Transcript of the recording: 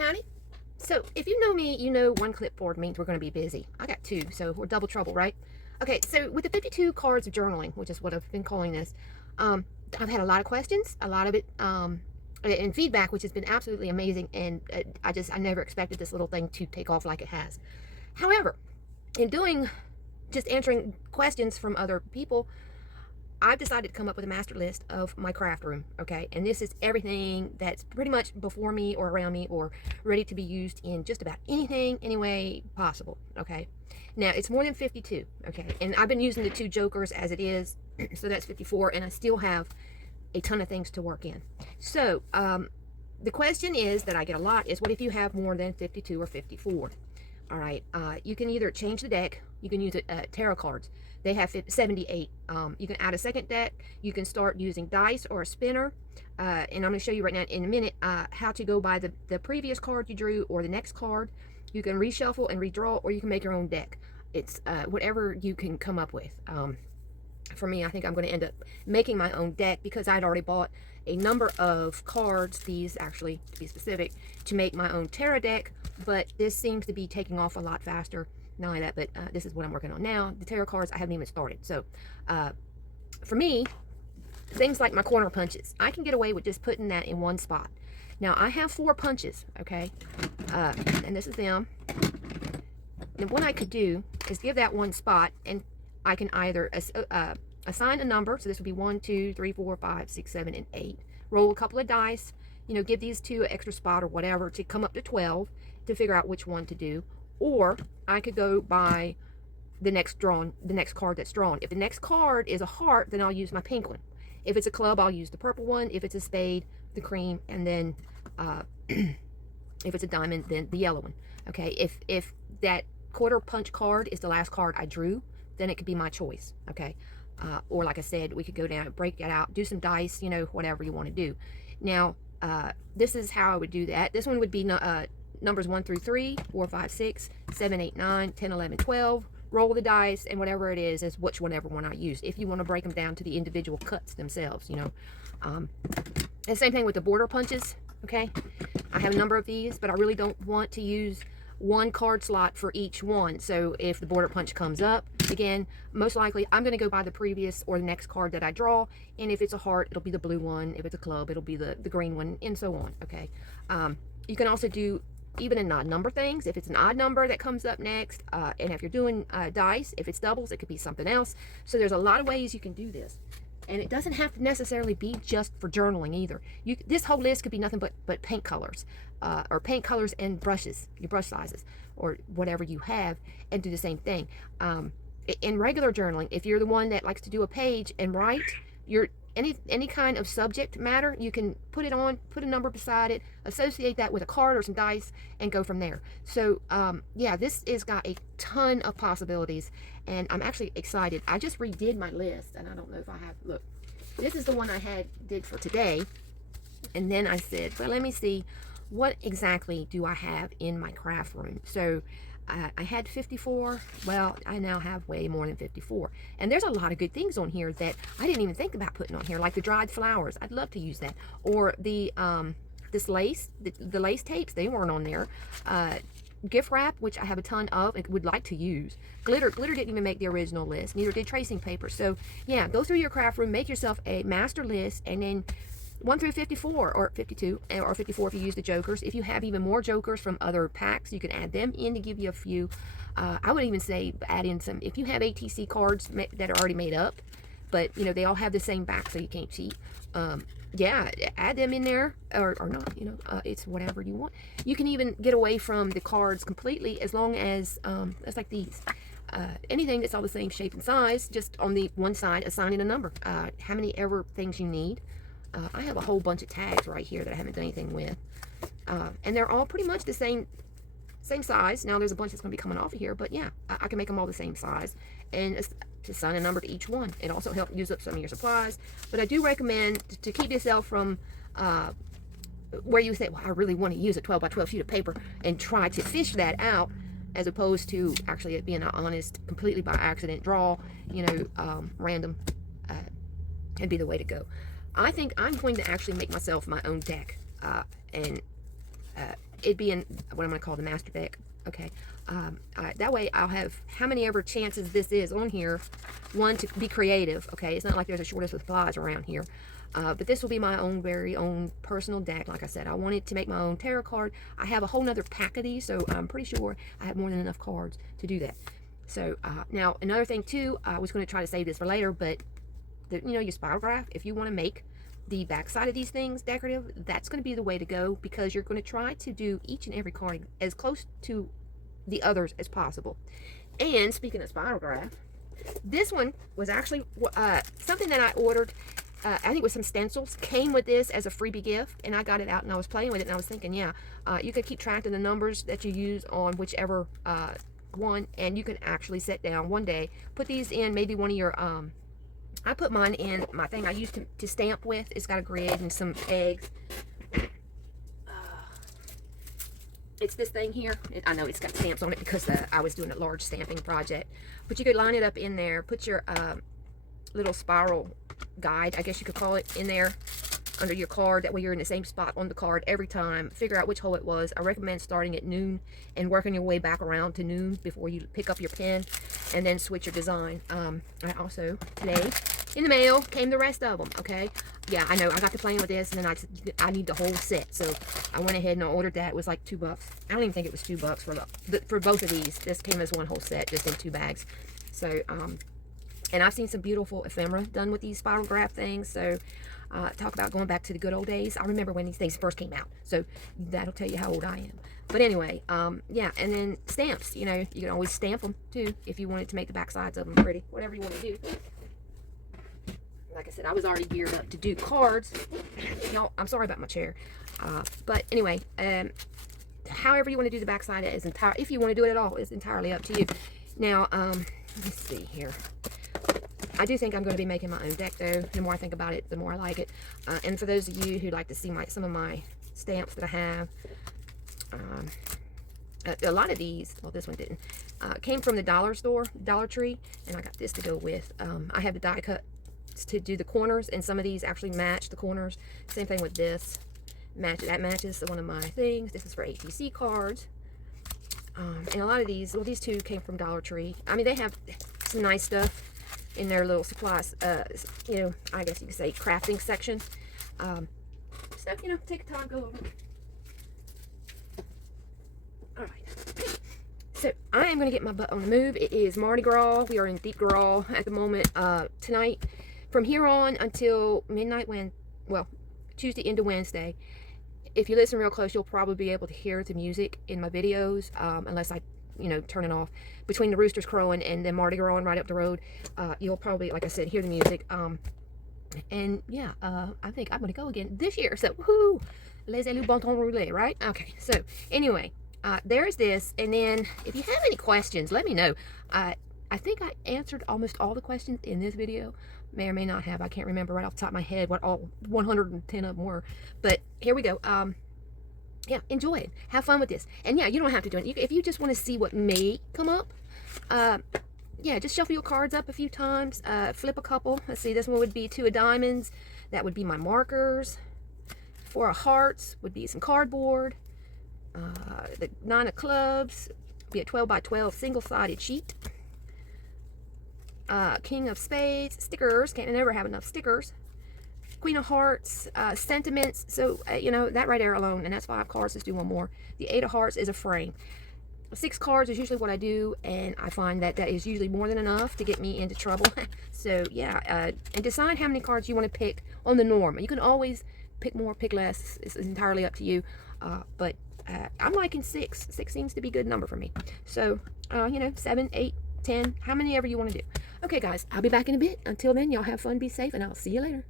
honey. So if you know me, you know one clipboard means we're going to be busy. I got two, so we're double trouble, right? Okay, so with the 52 cards of journaling, which is what I've been calling this, I've had a lot of questions, a lot of it, and feedback, which has been absolutely amazing. And I never expected this little thing to take off like it has. However, in just answering questions from other people, I've decided to come up with a master list of my craft room, okay? And this is everything that's pretty much before me or around me or ready to be used in just about anything, any way possible, okay? Now, it's more than 52, okay? And I've been using the two jokers as it is, so that's 54, and I still have a ton of things to work in. So, the question is that I get a lot is, what if you have more than 52 or 54? All right, you can either change the deck, you can use tarot cards. They have 78. You can add a second deck. You can start using dice or a spinner. And I'm going to show you right now in a minute how to go by the previous card you drew or the next card. You can reshuffle and redraw, or you can make your own deck. It's whatever you can come up with. For me, I think I'm going to end up making my own deck because I'd already bought a number of cards, these actually, to be specific, to make my own tarot deck. But this seems to be taking off a lot faster. Not only that, but this is what I'm working on now. The tarot cards, I haven't even started. So, for me, things like my corner punches, I can get away with just putting that in one spot. Now, I have 4 punches, okay? And this is them. And what I could do is give that one spot, and I can either assign a number. So this would be 1, 2, 3, 4, 5, 6, 7, and 8. Roll a couple of dice. You know, give these 2 an extra spot or whatever to come up to 12 to figure out which one to do. Or I could go by the next card that's drawn. If the next card is a heart, then I'll use my pink one. If it's a club, I'll use the purple one. If it's a spade, the cream, and then if it's a diamond, then the yellow one. Okay, if that quarter punch card is the last card I drew, then it could be my choice. Okay, or like I said, we could go down, break that out, do some dice, you know, whatever you want to do. Now, this is how I would do that. This one would be numbers 1 through 3, 4, 5, 6, 7, 8, 9, 10, 11, 12. Roll the dice, and whatever it is whichever one I use. If you want to break them down to the individual cuts themselves, you know. And same thing with the border punches, okay? I have a number of these, but I really don't want to use one card slot for each one. So if the border punch comes up, again, most likely I'm going to go by the previous or the next card that I draw. And if it's a heart, it'll be the blue one. If it's a club, it'll be the green one, and so on, okay? You can also do even in odd number things. If it's an odd number that comes up next, and if you're doing dice, if it's doubles, it could be something else. So there's a lot of ways you can do this. And it doesn't have to necessarily be just for journaling either. This whole list could be nothing but paint colors, or paint colors and brushes, your brush sizes, or whatever you have, and do the same thing. In regular journaling, if you're the one that likes to do a page and write, any kind of subject matter, you can put it on, put a number beside it, associate that with a card or some dice, and go from there. So yeah, this has got a ton of possibilities, and I'm actually excited. I just redid my list, and I don't know if I have, look, this is the one I did for today, and then I said, well, let me see, what exactly do I have in my craft room? So I had 54. Well, I now have way more than 54. And there's a lot of good things on here that I didn't even think about putting on here, like the dried flowers. I'd love to use that. Or the this lace, the lace tapes, they weren't on there. Gift wrap, which I have a ton of and would like to use. Glitter didn't even make the original list. Neither did tracing paper. So yeah, go through your craft room, make yourself a master list, and then 1 through 54, or 52, or 54 if you use the jokers. If you have even more jokers from other packs, you can add them in to give you a few. I would even say add in some, if you have ATC cards that are already made up, but you know, they all have the same back, so you can't cheat. Yeah, add them in there, or not, you know, it's whatever you want. You can even get away from the cards completely, as long as, it's like these. Anything that's all the same shape and size, just on the one side, assigning a number. How many ever things you need. I have a whole bunch of tags right here that I haven't done anything with. And they're all pretty much the same size. Now there's a bunch that's going to be coming off of here, but yeah, I can make them all the same size. And to assign a number to each one. It also helps use up some of your supplies. But I do recommend to keep yourself from where you say, well, I really want to use a 12 by 12 sheet of paper, and try to fish that out, as opposed to actually it being an honest, completely by accident draw, you know, random, and be the way to go. I think I'm going to actually make myself my own deck, and it'd be in what I'm going to call the master deck. Okay, that way I'll have how many ever chances this is on here, one, to be creative. Okay, it's not like there's a shortage of supplies around here. But this will be my own very own personal deck. Like I said, I wanted to make my own tarot card. I have a whole nother pack of these, so I'm pretty sure I have more than enough cards to do that. So now another thing too, I was going to try to save this for later, but your spirograph, if you want to make the backside of these things decorative, that's going to be the way to go, because you're going to try to do each and every card as close to the others as possible. And speaking of spirograph, this one was actually something that I ordered. I think it was some stencils, came with this as a freebie gift, and I got it out and I was playing with it, and I was thinking, yeah, you could keep track of the numbers that you use on whichever one, and you can actually sit down one day, put these in maybe one of your I put mine in my thing I used to stamp with. It's got a grid and some pegs. It's this thing here. I know it's got stamps on it because I was doing a large stamping project. But you could line it up in there, put your little spiral guide, I guess you could call it, in there under your card. That way you're in the same spot on the card every time. Figure out which hole it was. I recommend starting at noon and working your way back around to noon before you pick up your pen, and then switch your design. I also, today, in the mail, came the rest of them, okay? Yeah, I know, I got to playing with this, and then I need the whole set, so I went ahead and I ordered that. It was like $2. I don't even think it was $2 for both of these. This came as one whole set, just in 2 bags. So, and I've seen some beautiful ephemera done with these spiral graph things, so talk about going back to the good old days. I remember when these things first came out, so that'll tell you how old I am. But anyway, yeah, and then stamps, you can always stamp them too if you wanted to make the back sides of them pretty, whatever you want to do. Like I said, I was already geared up to do cards. Y'all, I'm sorry about my chair. But anyway, however you want to do the back side is if you want to do it at all, it's entirely up to you. Now, let's see here. I do think I'm going to be making my own deck, though. The more I think about it, the more I like it. And for those of you who'd like to see some of my stamps that I have, a lot of these, well, this one didn't, came from the dollar store, Dollar Tree, and I got this to go with. I have the die cut to do the corners, and some of these actually match the corners. Same thing with this. That matches one of my things. This is for ATC cards. And a lot of these, well, these two came from Dollar Tree. I mean, they have some nice stuff in their little supplies, I guess you could say crafting section. So, take a time, go over. Alright. So, I am going to get my butt on the move. It is Mardi Gras. We are in deep gras at the moment. Tonight, from here on until midnight, Tuesday into Wednesday. If you listen real close, you'll probably be able to hear the music in my videos, unless I turn it off. Between the roosters crowing and the Mardi Gras right up the road, you'll probably, like I said, hear the music. And yeah, I think I'm going to go again this year. So, woohoo! Laissez-le bon temps rouler, right? Okay, so anyway, there's this. And then, if you have any questions, let me know. I think I answered almost all the questions in this video. May or may not have. I can't remember right off the top of my head what all 110 of them were. But here we go. Yeah, enjoy it. Have fun with this. And yeah, you don't have to do it. If you just want to see what may come up, yeah, just shuffle your cards up a few times. Flip a couple. Let's see, this one would be 2 of diamonds. That would be my markers. 4 of hearts would be some cardboard. The 9 of clubs would be a 12 by 12 single-sided sheet. King of spades, stickers. Can't never have enough stickers. Queen of hearts, sentiments. So, that right there alone, and that's 5 cards. Let's do one more. The 8 of hearts is a frame. 6 cards is usually what I do, and I find that is usually more than enough to get me into trouble. So, yeah, and decide how many cards you want to pick on the norm. You can always pick more, pick less. It's entirely up to you. But I'm liking 6. 6 seems to be a good number for me. So, 7, 8, 10, how many ever you want to do. Okay, guys, I'll be back in a bit. Until then, y'all have fun, be safe, and I'll see you later.